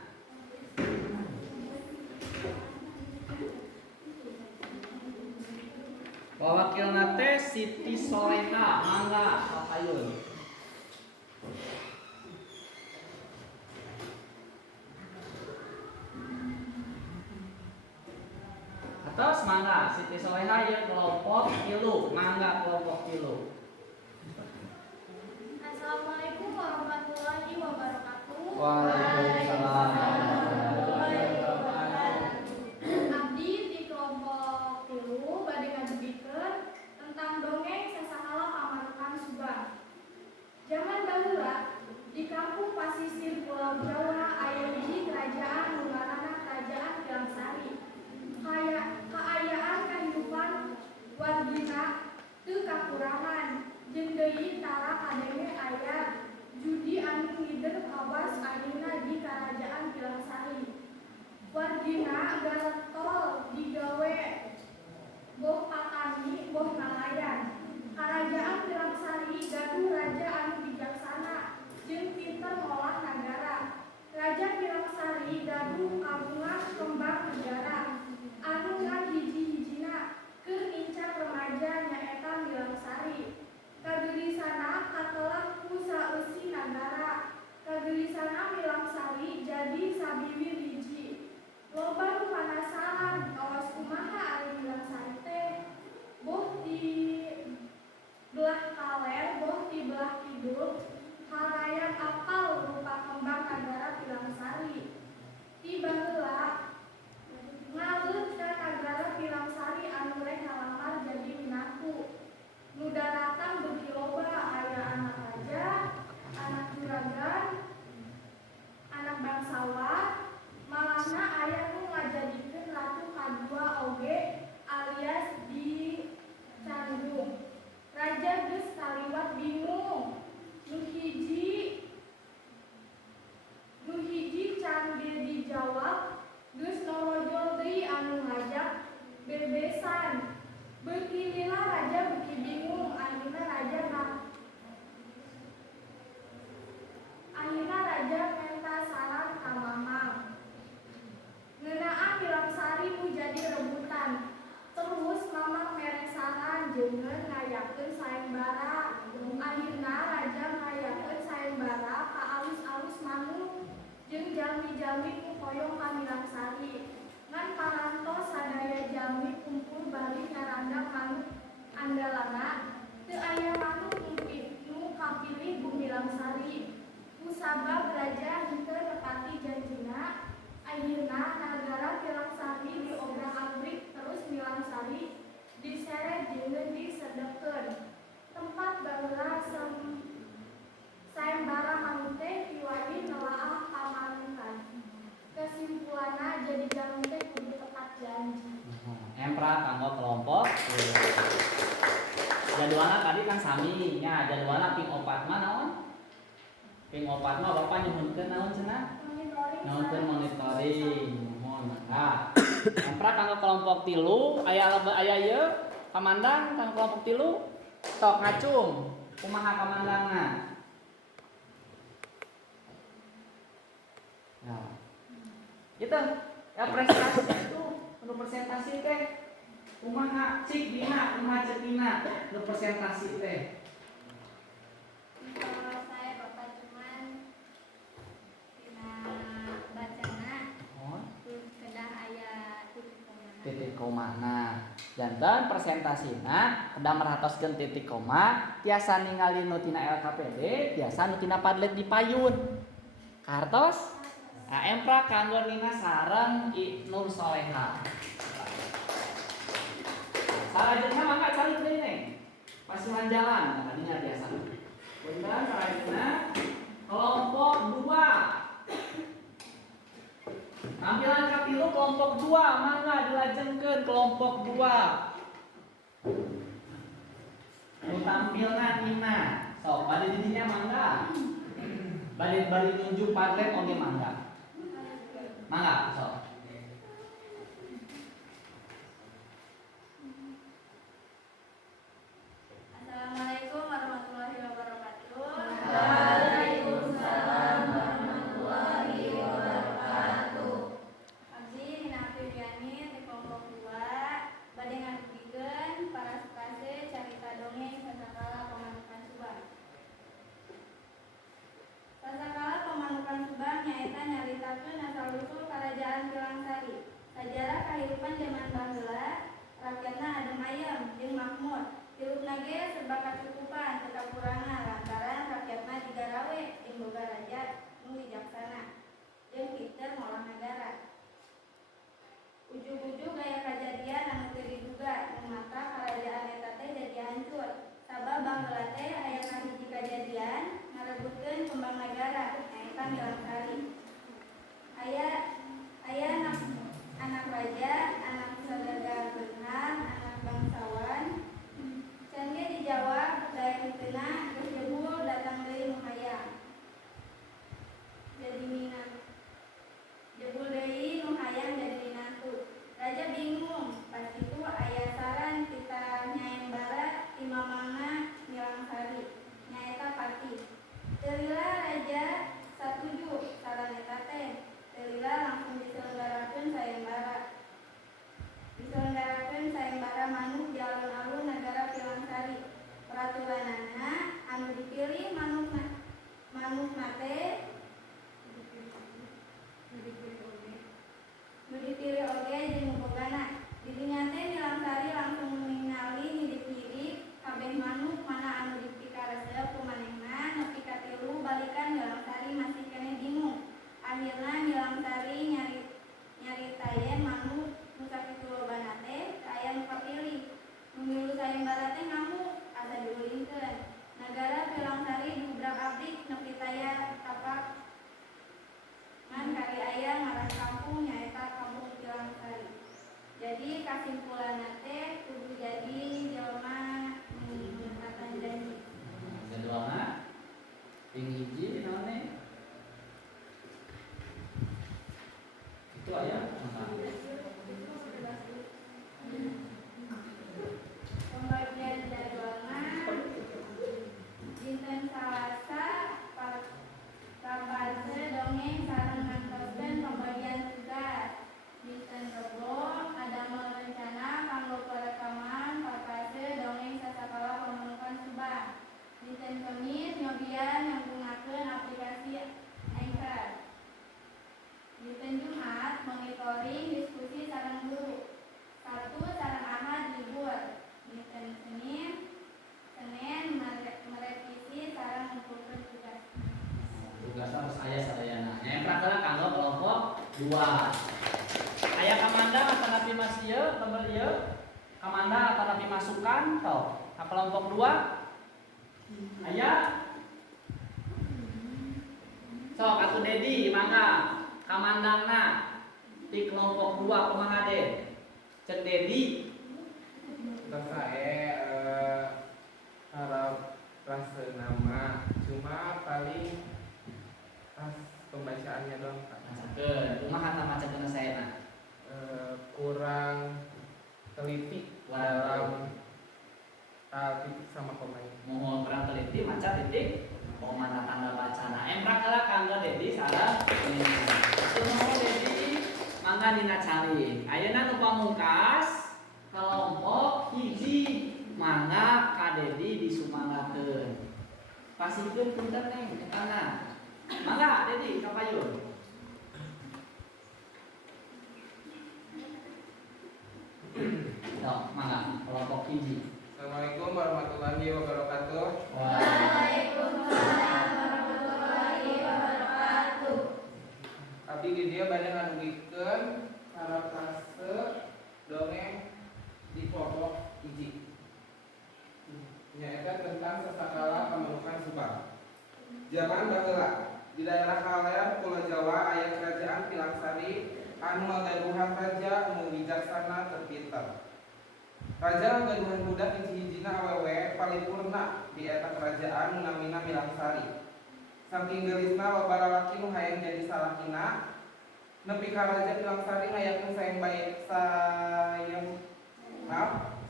Mewakilna teh Siti Soleha, mangga kapayun. Terus mangga Siti Soleha ya kelompok 3, mangga kelompok 3. Assalamualaikum warahmatullahi wabarakatuh. Waalaikumsalam. Abdi di kelompok 3 bade ngajugikeun tentang dongeng Sasahala Pamanukan Subang. Zaman baheula di kampung pasisir Pulau Jawa aya hiji kerajaan nu ngaranna Kerajaan Pilangsari. Kaayaan kehidupan wargina teu kakurangan jeung deui tara kadenge aya judi anu ngider awas ayeuna di Kerajaan Pilangsari. Wargina garetol digawe boh patani boh nelayan. Kerajaan Pilangsari gaduh raja anu bijaksana jeung pinter ngolah nagara. Raja Pilangsari gaduh kagungan kembang negara. Anu ngan hiji-hijina keur ngincar remaja nyaeta Milangsari. Kagelisana katelah ku saeusi nagara. Kagelisana Milangsari jadi sabiwir hiji. Loba nu panasaran kawas kumaha ari Milangsari teh. Boh ti belah kaler, boh ti belah kidul, harayan apal rupa kembang nagara Pilangsari. Ti baheula ngalut ka nagara Pilangsari anu rek ngalamar jadi minaku. Nu daratan beuki loba aya anak raja, anak juragan, anak bangsawan, malahna aya nu ngajadikeun ratu kadua oge alias di Canggung. Raja geus kaliwat bingung. Nu hiji can ge dijawab geus norojol deui anu ngajak bebesan. Beuki lila raja beuki bingung, akhirna raja minta saran ka mamang. Ngeunaan Pilangsari nu jadi rebutan. Terus mamang mere saran jeungeun ngayakeun sayembara. Akhirna raja ngayakeun sayembara ka alus-alus manuk jeung jalmi-jalmi nu hoyong ka Milangsari. Ngan parantos sadaya jalmi kumpul bari ngarandang manuk andalana. Teu aya manuk nu kapilih ku Milangsari. Kusabab raja henteu nepati janjina. Akhirna nagara Pilangsari diobrak-abrik terus Milangsari diseret jeung disedekeun. Tempat baheula sayembara manuk teh piwali nelaah pamanukan. Kesimpulanna jadi jalmi teh kudu tepat janji. Empra kanggo kelompok. Jadwalna tadi kan sami nya, jadwalna ping 4 mah naon? Ping 4 mah Bapak nyuhunkeun naon cenah? Nyuhunkeun monitoring. Mohon mangga. Empra kanggo kelompok 3 aya ieu kamandang kanggo kelompok 3 tok ngacung. Kumaha kamandangna? Nah. Gitu. Ya prestasi itu untuk presentasi teh kumaha cik dina kumaha cek dina untuk presentasi teh. Kalau saya Bapak cuman dina bacana kedah aya titik komana. Janten presentasina kedah merhatoskeun titik koma tiasa ningali nu tina LKPD, tiasa nu tina Padlet dipayun. Kartos Empra kanggo nina sareng Nur Soleha. Salajengna mangga calik deui neng. Pasuhan jalan tadinya biasa. Punten salajengna kelompok 2. Tampilan kapilu kelompok 2 mangga dilajengkeun kelompok 2. Nu tampilna nina. Sok bade didinya mangga. Bade nunjuk Padlet oge mangga. Mangga, sok. zaman baheula rakyatna adem ayem jeung makmur. Hirupna ge serba kacukupan teu kakurangan lantaran rakyatna digarawe jeung boga raja nu wijaksana jeung pinter ngolah nagara. Ujug-ujug aya kajadian anu teu diduga nu mata karajaan eta teh jadi hancur. Sabab baheula teh aya kahiji kajadian ngarebutkeun kembang nagara nyaeta Milangsari. Aya anak raja, anak saudagar beunghar, anak bangsawan. Can ge dijawab daek heuteuna geus jebul datang deui nu hayang. Jadi minat. Jebul deui nu hayang jadi minantu. Raja bingung, pas itu aya saran kita nyaembara ti mamangna Milangsari, nyaeta Patih. Teu lila raja satuju saran eta teh. Teu lila langsung diselenggarakeun sayembara. Diselenggarakeun sayembara manuk di alun-alun nagara Milangsari. Peraturanana anu dipilih manukna teh nu dipilih oge jeung bogana. Didinya teh Milangsari langsung ningali hideuk-hideuk kabeh manuk mana anu dipikaresep ku manehna nepi ka 3 balikan Milangsari masih keneh bingung. Akhirna Milangsari nyaritayeun manuk nu sakitu lobana teh ka aya nu kapilih. Nu milu sayembara teh ngamuk asa diulingkeun. Nagara Milangsari diubrak-abrik nepi taya tapak ngan kali aya ngaran kampung nyaeta Kampung Milangsari. Jadi kasimpulanna teh kudu jadi jelema nu nepatan janji. Keduana ping hiji naon itu aya Pembagian jadwalna dinten Salasa Kabarse dongeng sareng ngantoskeun pembagian tugas. Dinten Rebo adamel rencana kanggo perekaman Parpase dongeng sasakala pamanukan subah. Dinten Kemis nyobian nggunakeun aplikasi Anchor. Dinten Jumat monitoring diskusi sareng guru. Sabtu sareng Ahad libur. Dinten Senin merevisi sareng ngumpulkeun tugas. tugas harus aya sadayana. Yang praktek kanggo kelompok 2. Aya kamanda atanapi masieun tembel ieu. Kamanda atanapi masukan tong. Ka kelompok 2 aya sok atuh Dedi mangga kamandangna di kelompok 2 kumaha Den? Cek Dedi. Terus saya harap rasa nama cuma paling pas pembacaannya doang Pak. Masakeun, kumaha tah macakeun saena? Kurang teliti dalam titik sama komanya. Mohon kurang teliti maca titik koma tanda bacana. Emprak kala kanggo Dedi sareng ini. Kumaha Dedi mangga dina cari. Ayeuna nu pamungkas kelompok hiji mangga ka Dedi disumanggakeun. Pasikeun punten Neng etana. Mangga Dedi ka payun. Tok mangga kelompok hiji. Assalamualaikum warahmatullahi wabarakatuh. Waalaikumsalam warahmatullahi wabarakatuh. Abdi di dia banyak ngadugikeun parapase dongeng di kelompok hiji. Nyaeta tentang sasakala pamanukan subah. Zaman baheula di daerah Kalean Pulau Jawa aya kerajaan Pilangsari anu ngagaduhan raja nu wijaksana teu pinter. Raja ngagaduhan budak hiji-hijina awewe paripurna di eta kerajaan nu namina Milangsari. Saking geulisna loba lalaki nu hayang jadi salakina nepi ka raja Milangsari ngayakeun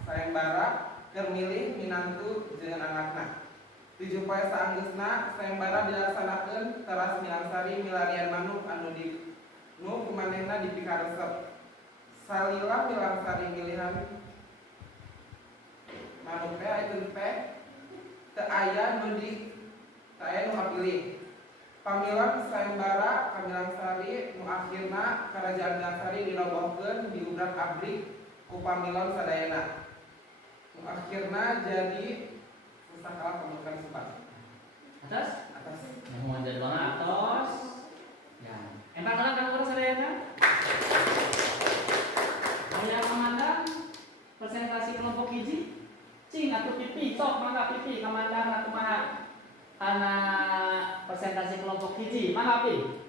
sayembara keur milih minantu jeung anakna. Dijupaya saanggeusna sayembara dilaksanakeun teras Milangsari milarian manuk anu kumanehna dipikaresep. Salila Milangsari milihan manuk teh ayeuna teh teu aya nu kapilih. Pamilan sayembara Kamilang Sari nu akhirna Kerajaan Milang Sari dirobohkeun diudak abrik ku pamilon sadayana. Nu akhirna jadi pusaka pembentukan Subang. Atas? Atas. Mohon jadi banget atas. Ya. Empat orang kan urus sadayana? Aya komandan presentasi kelompok hiji. Cing atuh pipi, sok mangga pipi komandan atuh kumaha? Anak presentasi kelompok hiji, mangga pi?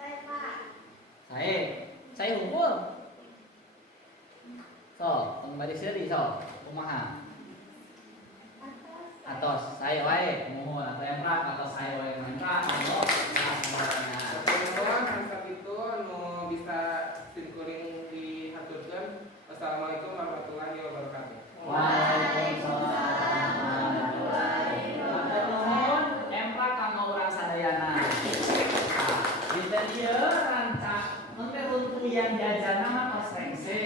Saya Pak. Saya hukum. So, kembali seri so, kumaha? Atos, saya wae, mohon atau yang rak atau saya wae yang rak atau semuanya. Kemudian saat itu nu bisa simkuring dihaturkeun. Wassalamualaikum warahmatullahi wabarakatuh. Waalaikumsalam warahmatullahi wabarakatuh. Nuhun emprak kanggo urang sadayana. Dinten ieu rancak engke runtuyan jajana mah tos rengse.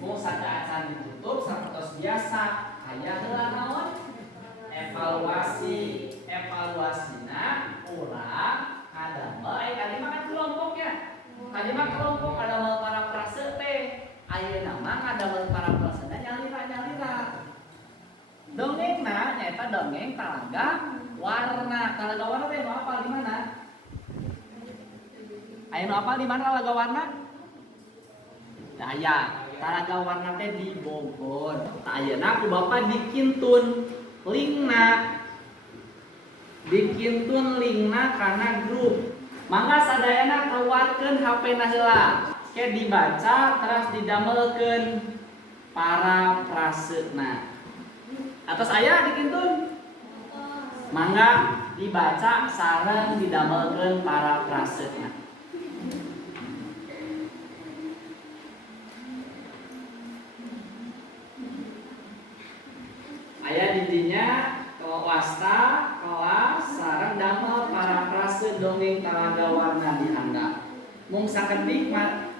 Mung sada acan ditutup sapertos biasa. Aya heula naon? Evaluasina urang ngadamel tadi mah kan kelompoknya. Tadi mah kelompok ngadamel para prase teh. Ayeuna mah ngadamel para prasena nyalira. Dongengna nyaeta dongeng Talaga Warna. Talaga Warna teh nu apal di mana? Aya nu apal di mana Talaga Warna? Tah aya. Talaga Warna teh di Bogor. Tah ayeuna ku Bapak dikintun linkna karena grup. Mangga sadayana keluarkeun HP-na heula. Ke dibaca terus didamelkeun para praseuna. Atas aya dikintun. Mangga dibaca sareng didamelkeun para praseuna. Aya di dinya wasta kelas sareng damel para prase dongeng Talaga Warna dihandap. Mung sakedik mah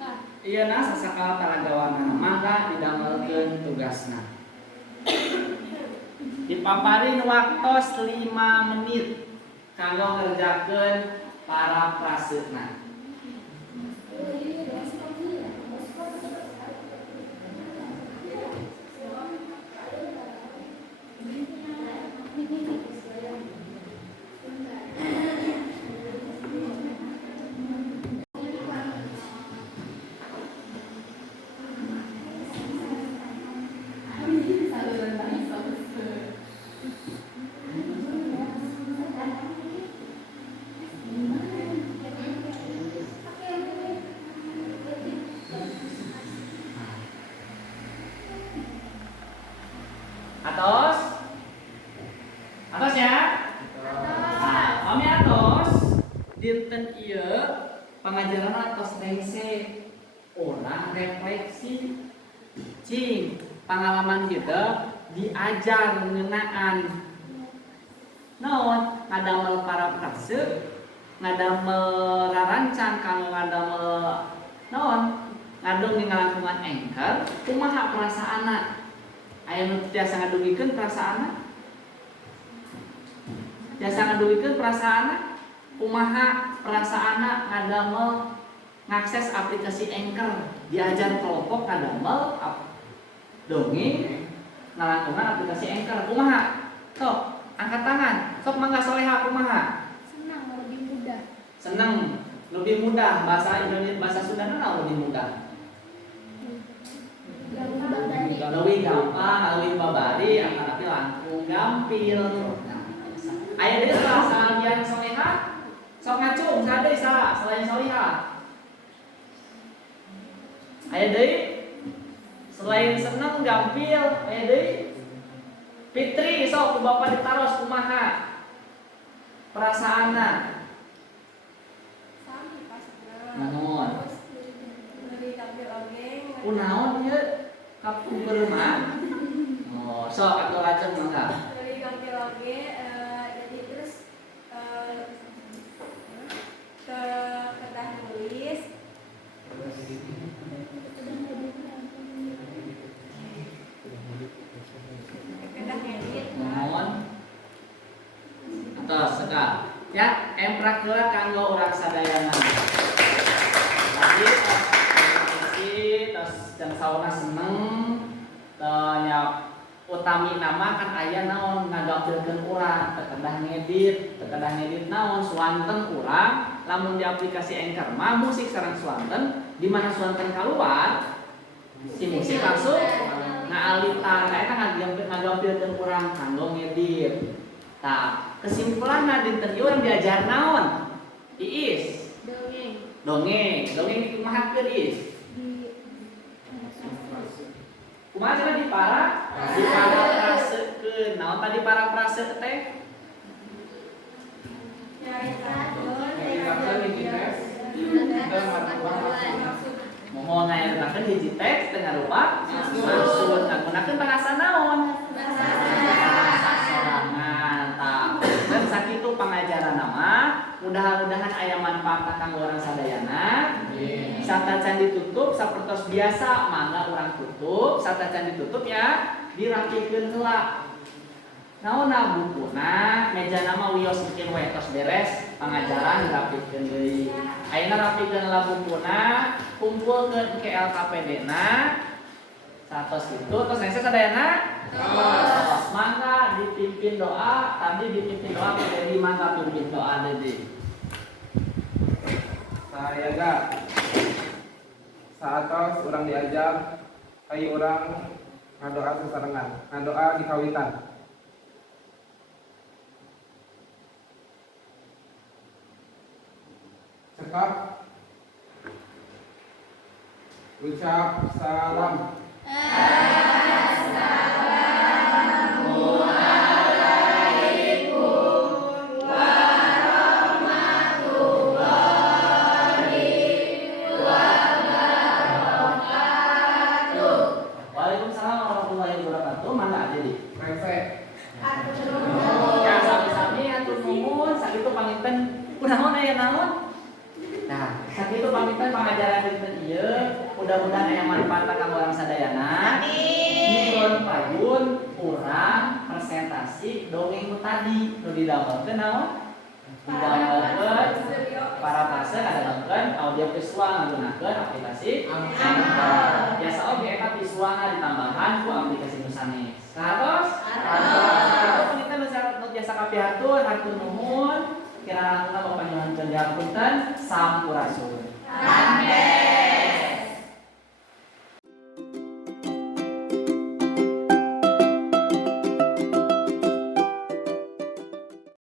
ieu na sasakala Talaga Warna mangga didamelkeun tugasna. Dipaparin waktos 5 menit kanggo ngerjakeun para praseuna. Atos ya. Nah, kami atos dinten ieu pangajaran atos rengse orang refleksi. Cing pengalaman kita diajar ngeunaan naon ngadamel para prase, ngadamel rarancang kanggo ngadamel naon ngadong ngalangkungan engker kumaha perasaanna. Aya nu tiasa ngadugikeun perasaanna? Tiasa ngadugikeun perasaanna? Kumaha perasaanna ngadamel ngakses aplikasi Anchor, diajar kelompok ngadamel dongeng ngalangkungan aplikasi Anchor. Kumaha? Sok angkat tangan. Sok mangga soleha kumaha? Senang, lebih mudah. Seneng, lebih mudah. Bahasa Indonesia, bahasa Sundana lebih mudah. Lebih gampang, lebih babari, akan tapi langkung gampil. Aya deui salah salian soleha, sok ngacung sadeui salah selain soleha. Aya deui selain seneng gampil, aya deui Fitri sok ku Bapak ditaros kumaha perasaanna. Sami pasna. Naon? Lebih tampil oge. Kunaon ieu? Kapungkeun mah. Oh, sok atuh lajeng mangga. Lebih tampil oge jadi terus ke kertas nulis. Kertas edit. Mohon atas sekal ya emprak heula kanggo urang sadayana sauna seneng nya utami nama kan aya naon ngagampilkeun urang teu kedah ngedit naon swanten urang lamun di aplikasi Anchor mah musik sareng swanten di mana swanten keluar si musik langsung ngalitan eta ngagampilkeun urang kanggo ngedit. Tah kesimpulanna dinten ieu urang diajar naon? Iis dongeng dikumahakeun Iis kumaha cenah diparaprasekeun. Naon tadi parafrase teh? Mohon ngayakeun hiji teks teh ngarupa maksud ngagunakeun bahasa naon? Bahasa sorangan. Tah, dan sakitu pangajaran nama mudah-mudahan aya manfaat kanggo urang sadayana. Sata can ditutup sapertos biasa mangga urang tutup, sata can ditutup ya dirapikeun heula. Naonna bukuna, meja nama wios bikin we tos beres, pangajaran dirapikeun deui. Ayeuna rapikeun heula bukuna, kumpulkeun ke LKPD-na. Satos kitu, tos nese sadayana? Tos. Mangga dipimpin doa, tadi dipimpin doa jadi mangga pimpin doa deui. Saya gak saat orang diajak ayo orang ngadoa sesarengan, ngadoa di kawitan. Cekap ucap salam. Waalaikumsalam warahmatullahi wabarakatuh. Mana aja di? Rese. Ya sami-sami atur nuhun, sakitu pamitan kunaon aya naon? Nah, sakitu pamitan pangajaran dinten ieu, mudah-mudahan aya manfaat kanggo urang sadayana. Amin. Payun urang presentasi dongeng nu tadi nu didamelkeun naon? Didamelkeun parafrase kadangkeun audio visual nggunakeun aplikasi Anchor. Biasa oge eta visualna ditambahan ku aplikasi nu sanes. Karos? Karos. Kita nu jasa kapihatur hatur nuhun. Kirana Bapak nyuwun dihapunten sampurasun. Amin.